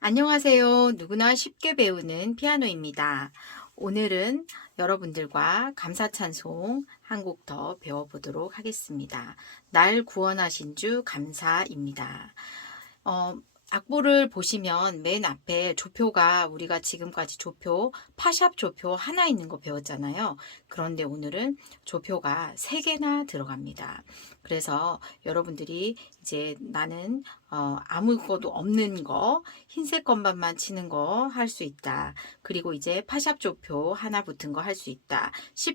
안녕하세요. 누구나 쉽게 배우는 피아노입니다. 오늘은 여러분들과 감사찬송 한 곡 더 배워보도록 하겠습니다. 날 구원하신 주 감사입니다. 어, 악보를 보시면 맨 앞에 조표가 우리가 지금까지 조표, 파샵 조표 하나 있는 거 배웠잖아요. 그런데 오늘은 조표가 세 개나 들어갑니다. 그래서 여러분들이 이제 나는 어, 아무것도 없는 거, 흰색 건반만 치는 거 할 수 있다. 그리고 이제 파샵 조표 하나 붙은 거 할 수 있다.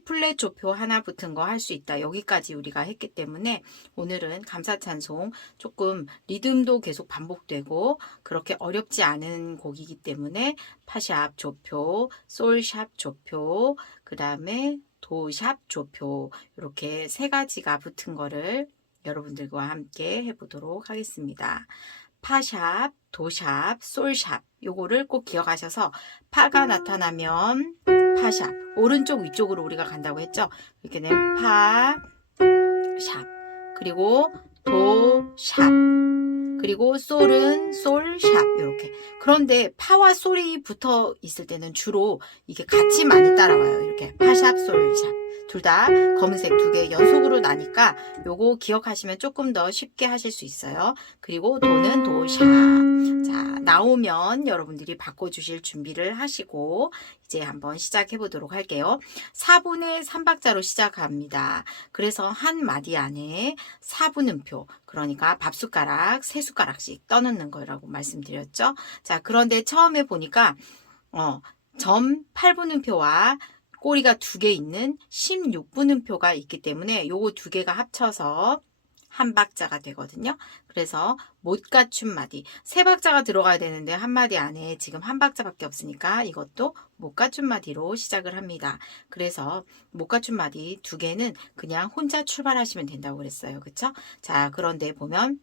플랫 조표 하나 붙은 거 할 수 있다. 여기까지 우리가 했기 때문에 오늘은 감사 찬송 조금 리듬도 계속 반복되고 그렇게 어렵지 않은 곡이기 때문에 파샵 조표, 솔샵 조표, 그 다음에 도샵 조표 이렇게 세 가지가 붙은 거를 여러분들과 함께 해보도록 하겠습니다. 파샵, 도샵, 솔샵 요거를 꼭 기억하셔서 파가 나타나면 파샵 오른쪽 위쪽으로 우리가 간다고 했죠. 이렇게는 파, 샵 그리고 도, 샵 그리고 솔은 솔, 샵 이렇게 그런데 파와 솔이 붙어 있을 때는 주로 이게 같이 많이 따라와요. 이렇게 파샵, 솔, 샵 둘 다 검은색 두 개 연속으로 나니까 요거 기억하시면 조금 더 쉽게 하실 수 있어요. 그리고 도는 도샵. 자, 나오면 여러분들이 바꿔주실 준비를 하시고 이제 한번 시작해 보도록 할게요. 4분의 3박자로 시작합니다. 그래서 한 마디 안에 4분음표, 그러니까 밥숟가락, 세 숟가락씩 떠넣는 거라고 말씀드렸죠. 자, 그런데 처음에 보니까, 어, 점 8분음표와 꼬리가 두 개 있는 16분음표가 있기 때문에 요거 두 개가 합쳐서 한 박자가 되거든요. 그래서 못 갖춘 마디 세 박자가 들어가야 되는데 한 마디 안에 지금 한 박자밖에 없으니까 이것도 못 갖춘 마디로 시작을 합니다. 그래서 못 갖춘 마디 두 개는 그냥 혼자 출발하시면 된다고 그랬어요. 그쵸? 자, 그런데 보면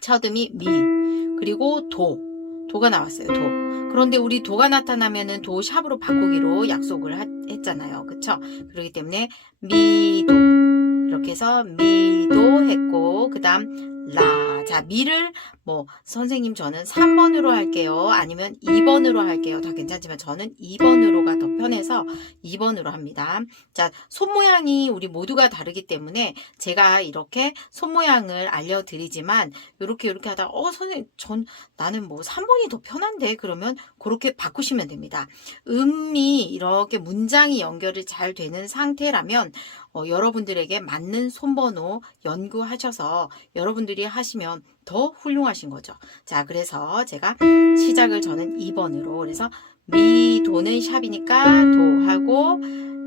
첫 음이 미 그리고 도 도가 나왔어요. 도. 그런데 우리 도가 나타나면은 도 샵으로 바꾸기로 약속을 하- 했잖아요. 그쵸? 그렇기 때문에 미도 이렇게 해서 미도 했고 그 다음 라. 자 미를 뭐 선생님 저는 3번으로 할게요. 아니면 2번으로 할게요. 다 괜찮지만 저는 2번으로가 더 편해서 2번으로 합니다. 자 손 모양이 우리 모두가 다르기 때문에 제가 이렇게 손 모양을 알려드리지만 이렇게 이렇게 하다가 어 선생님 전 나는 뭐 3번이 더 편한데 그러면 그렇게 바꾸시면 됩니다. 음이 이렇게 문장이 연결이 잘 되는 상태라면 어, 여러분들에게 맞는 손번호 연구하셔서 여러분들이 하시면 더 훌륭하 신 거죠. 자, 그래서 제가 시작을 저는 2번으로 그래서 미 도는 샵이니까 도 하고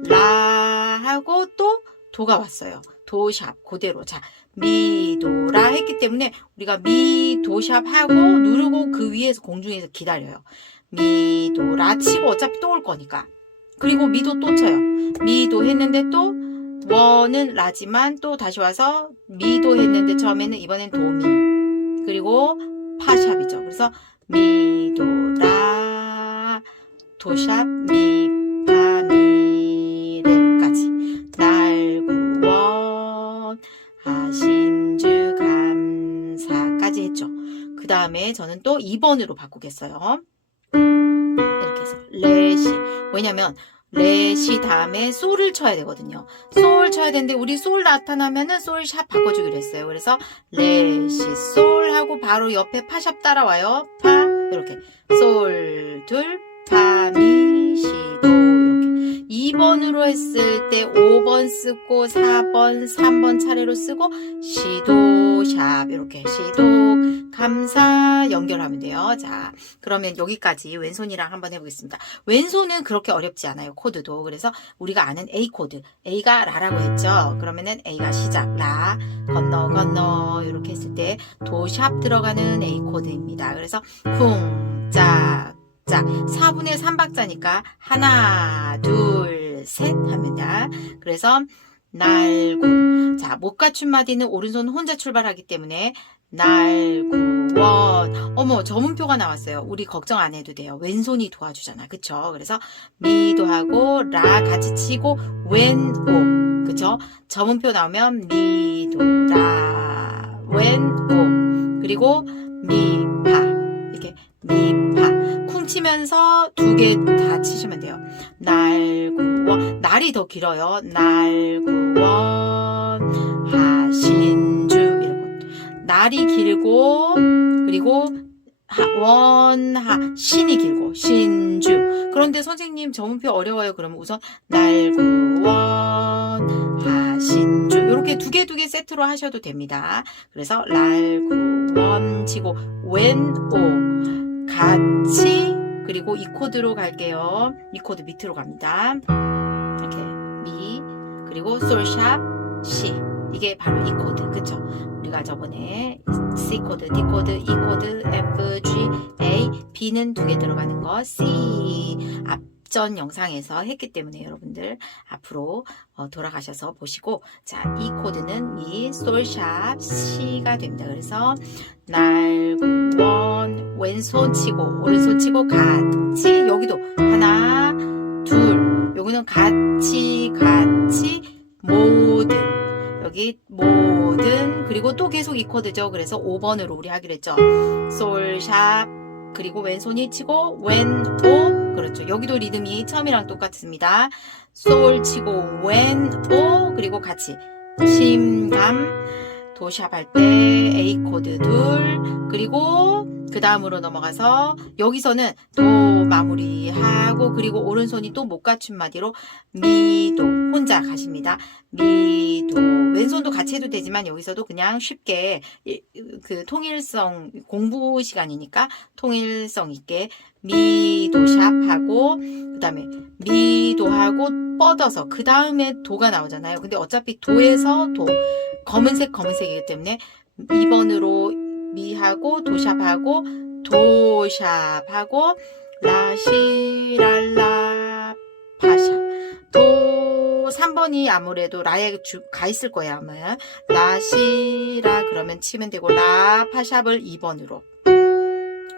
라 하고 또 도가 왔어요. 도샵 그대로 자 미도라 했기 때문에 우리가 미도샵 하고 누르고 그 위에서 공중에서 기다려요. 미도라 치고 어차피 또 올 거니까. 그리고 미도 또 쳐요. 미도 했는데 또 원은 라지만 또 다시 와서 미도 했는데 처음에는 이번엔 도미. 그리고 파샵이죠. 그래서 미 도 라 도샵 미 파 미 레까지 날 구원하신 주 감사까지 했죠. 그 다음에 저는 또 2번으로 바꾸겠어요. 이렇게 해서 레시 왜냐면 레시 다음에 솔을 쳐야 되거든요. 솔 쳐야 되는데 우리 솔 나타나면은 솔샵 바꿔주기로 했어요. 그래서 레시 솔 하고 바로 옆에 파샵 따라와요. 파 이렇게 솔 둘 파미 시도 이렇게 2번으로 했을 때 5번 쓰고 4번 3번 차례로 쓰고 시도 샵 이렇게 시도 감사 연결하면 돼요. 자 그러면 여기까지 왼손이랑 한번 해보겠습니다. 왼손은 그렇게 어렵지 않아요. 코드도. 그래서 우리가 아는 A 코드. A가 라라고 했죠. 그러면은 A가 시작. 라, 건너, 건너. 이렇게 했을 때 도샵 들어가는 A 코드입니다. 그래서 쿵, 짝, 짝. 4분의 3박자니까 하나, 둘, 셋 합니다. 그래서 날구. 자, 못 갖춘 마디는 오른손 혼자 출발하기 때문에 날구원. 어머, 저문표가 나왔어요. 우리 걱정 안 해도 돼요. 왼손이 도와주잖아. 그쵸? 그래서 미도 하고 라 같이 치고 왼오. 그쵸? 저문표 나오면 미도 라 왼오. 그리고 미파. 이렇게 치면서 두 개 다 치시면 돼요. 날 구원 날이 더 길어요. 날 구원 하신 주 이러고 날이 길고 그리고 하, 원하 신이 길고 신주. 그런데 선생님 저문표 어려워요. 그러면 우선 날 구원 하신 주. 이렇게 두 개 두 개 세트로 하셔도 됩니다. 그래서 날 구원 치고 웬오. 같이 그리고 이 코드로 갈게요. 이 코드 밑으로 갑니다. 이렇게. 미 그리고 솔샵 C 이게 바로 이 코드. 그쵸? 우리가 저번에 C 코드, D 코드, E 코드, F, G, A, B는 두 개 들어가는 거. C. 앞 전 영상에서 했기 때문에 여러분들 앞으로 어, 돌아가셔서 보시고 자 이 코드는 미 솔샵 C가 됩니다. 그래서 날 구원 왼손 치고 오른손 치고 같이 여기도 하나 둘 여기는 같이 같이 모든 여기 모든 그리고 또 계속 이 코드죠. 그래서 5번으로 우리 하기로 했죠. 솔샵 그리고 왼손이 치고 왼 오 그렇죠. 여기도 리듬이 처음이랑 똑같습니다. 솔 치고 왼오 그리고 같이 심감 도샵 할 때 A 코드 둘 그리고 그 다음으로 넘어가서 여기서는 도 마무리하고 그리고 오른손이 또 못 갖춘 마디로 미도 혼자 가십니다. 미도 왼손도 같이 해도 되지만 여기서도 그냥 쉽게 이- 그 통일성 공부 시간이니까 통일성 있게 미도 샵하고 그 다음에 미도 하고 뻗어서 그 다음에 도가 나오잖아요. 근데 어차피 도에서 도 검은색 검은색이기 때문에 2번으로 미하고 도샵하고 도샵하고 라시랄라 파샤. 도 3번이 아무래도 라에 주- 가 있을 거예요 아마. 라시라 그러면 치면 되고 라 파샵을 2번으로.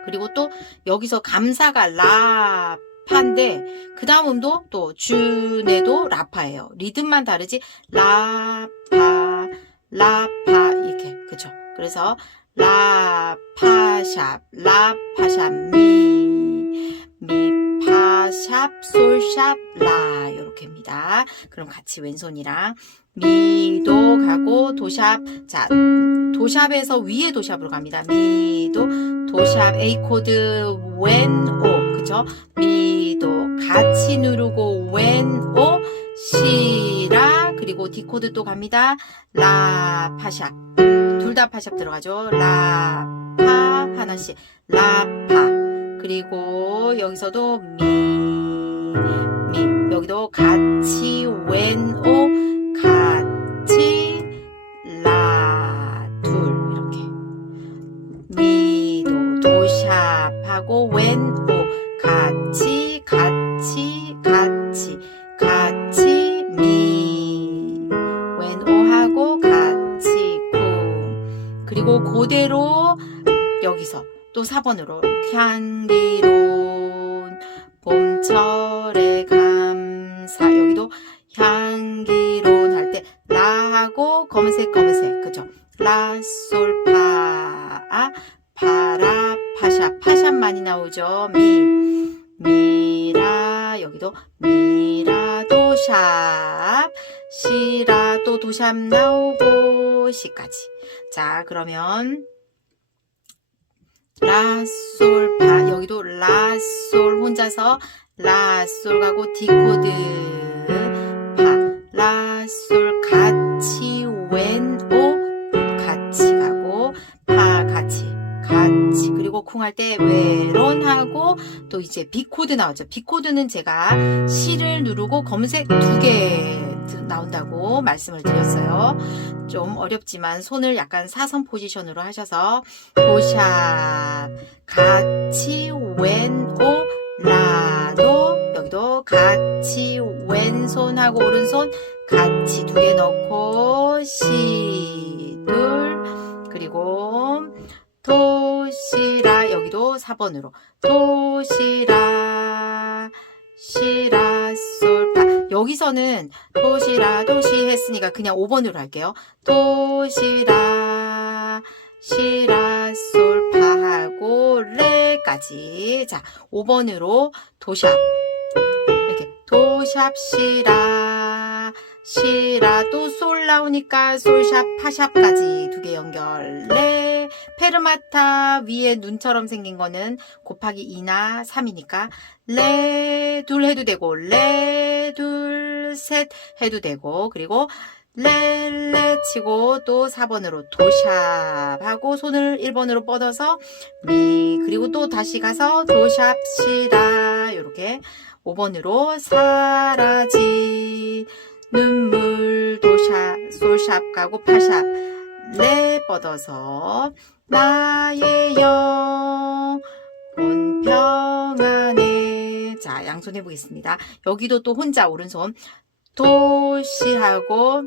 그리고 또 여기서 감사가 라 파인데 그 다음 음도 또 준에도 라파예요. 리듬만 다르지 라파 라파 이렇게. 그쵸? 그래서 라파샵 라파샵 미 미파샵 솔샵 라 이렇게입니다. 그럼 같이 왼손이랑 미도 가고 도샵 자 도샵에서 위에 도샵으로 갑니다. 미도 도샵 A 코드 왼오 그죠? 미도 같이 누르고 왼오 시라 그리고 D 코드 또 갑니다. 라 파샵 둘 다 파샵 들어가죠. 라 파 하나씩 라 파 그리고 여기서도 미, 미. 여기도 같이 왼 오 같이 라 둘 이렇게 미도 도샵하고 왼 오 그리고 그대로 여기서 또 4번으로 향기로운 봄철의 감사. 여기도 향기로운 할 때 라하고 검은색 검은색. 그죠? 라솔파 파라 파샵 파샵 많이 나오죠. 미 미라. 여기도 미라 도샵 시라 또 도샵 나오고 시까지 자 그러면 라솔 파 여기도 라솔 혼자서 라솔 가고 D 코드 파 라솔 같이 왼오 같이 가고 파 같이 같이 그리고 쿵 할 때 외론하고 또 이제 B 코드 나오죠. B 코드는 제가 C를 누르고 검은색 두 개 나온다고 말씀을 드렸어요. 좀 어렵지만 손을 약간 사선 포지션으로 하셔서 도샵 같이 왼오 라도 여기도 같이 왼손하고 오른손 같이 두 개 넣고 시둘 그리고 도시라 여기도 4번으로 도시라 시라 여기서는 도시라 도시 했으니까 그냥 5번으로 할게요 도시라 시라 솔파하고 레까지. 자, 5번으로 도샵. 이렇게 도샵 시라 시라 또 솔 나오니까 솔샵 파샵까지 두 개 연결 레 페르마타 위에 눈처럼 생긴 거는 곱하기 2나 3이니까 레 둘 해도 되고 레 둘 셋 해도 되고 그리고 레레 치고 또 4번으로 도샵 하고 손을 1번으로 뻗어서 미 그리고 또 다시 가서 도샵 시라 요렇게 5번으로 사라지. 눈물 도샵 솔샵 가고 파샵 레 뻗어서 나의 영혼 평안해 자 양손 해보겠습니다. 여기도 또 혼자 오른손. 도시하고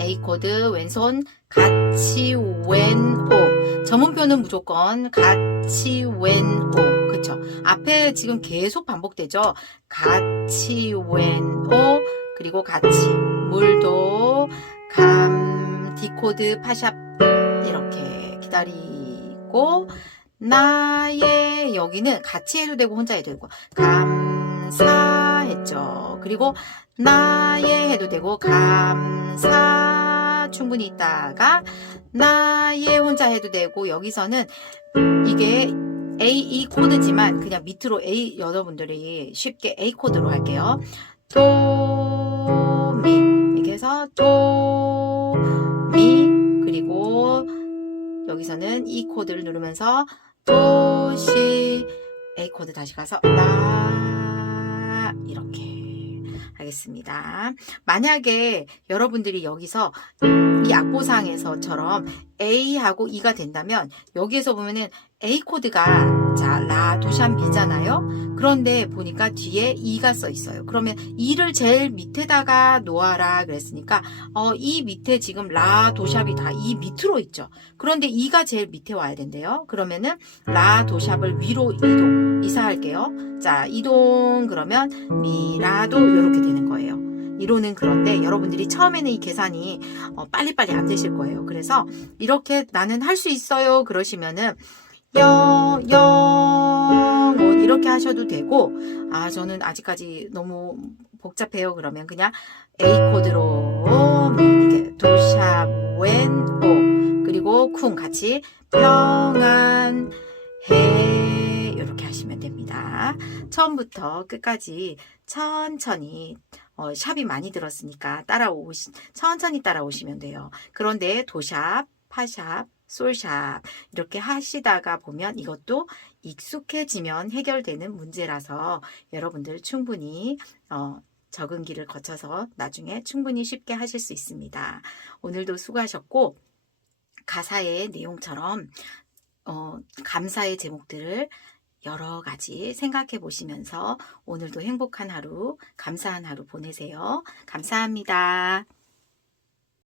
A 코드 왼손 같이 왼오. 전문표는 무조건 같이 왼오. 그쵸? 앞에 지금 계속 반복되죠? 같이 왼오. 그리고 같이 물도 감 디코드 파샵 이렇게 기다리고 나의 여기는 같이 해도 되고 혼자 해도 되고 감사했죠 그리고 나의 해도 되고 감사 충분히 있다가 나의 혼자 해도 되고 여기서는 이게 A, E 코드지만 그냥 밑으로 A 여러분들이 쉽게 A 코드로 할게요. 도, 미 이렇게 해서 도, 미 그리고 여기서는 E 코드를 누르면서 도시 A 코드 다시 가서 라 이렇게 하겠습니다. 만약에 여러분들이 여기서 이 악보상에서처럼 A하고 E가 된다면 여기에서 보면은 A 코드가 자, 라, 도샵, 미잖아요. 그런데 보니까 뒤에 E가 써 있어요. 그러면 E를 제일 밑에다가 놓아라 그랬으니까 어, 이 밑에 지금 라, 도샵이 다 이 밑으로 있죠. 그런데 E가 제일 밑에 와야 된대요. 그러면은 라, 도샵을 위로 이동, 이사할게요. 자, 이동 그러면 미라도 이렇게 되는 거예요. 이로는 그런데 여러분들이 처음에는 이 계산이 어, 빨리빨리 안 되실 거예요. 그래서 이렇게 나는 할 수 있어요. 그러시면은 영, 영원 이렇게 하셔도 되고 아 저는 아직까지 너무 복잡해요. 그러면 그냥 A 코드로 이렇게 도샵 웬 오 그리고 쿵 같이 평안 해 하시면 됩니다. 처음부터 끝까지 천천히 어, 샵이 많이 들었으니까 따라오시 천천히 따라오시면 돼요. 그런데 도샵, 파샵, 솔샵 이렇게 하시다가 보면 이것도 익숙해지면 해결되는 문제라서 여러분들 충분히 어, 적응기를 거쳐서 나중에 충분히 쉽게 하실 수 있습니다. 오늘도 수고하셨고 가사의 내용처럼 어, 감사의 제목들을 여러 가지 생각해 보시면서 오늘도 행복한 하루, 감사한 하루 보내세요. 감사합니다.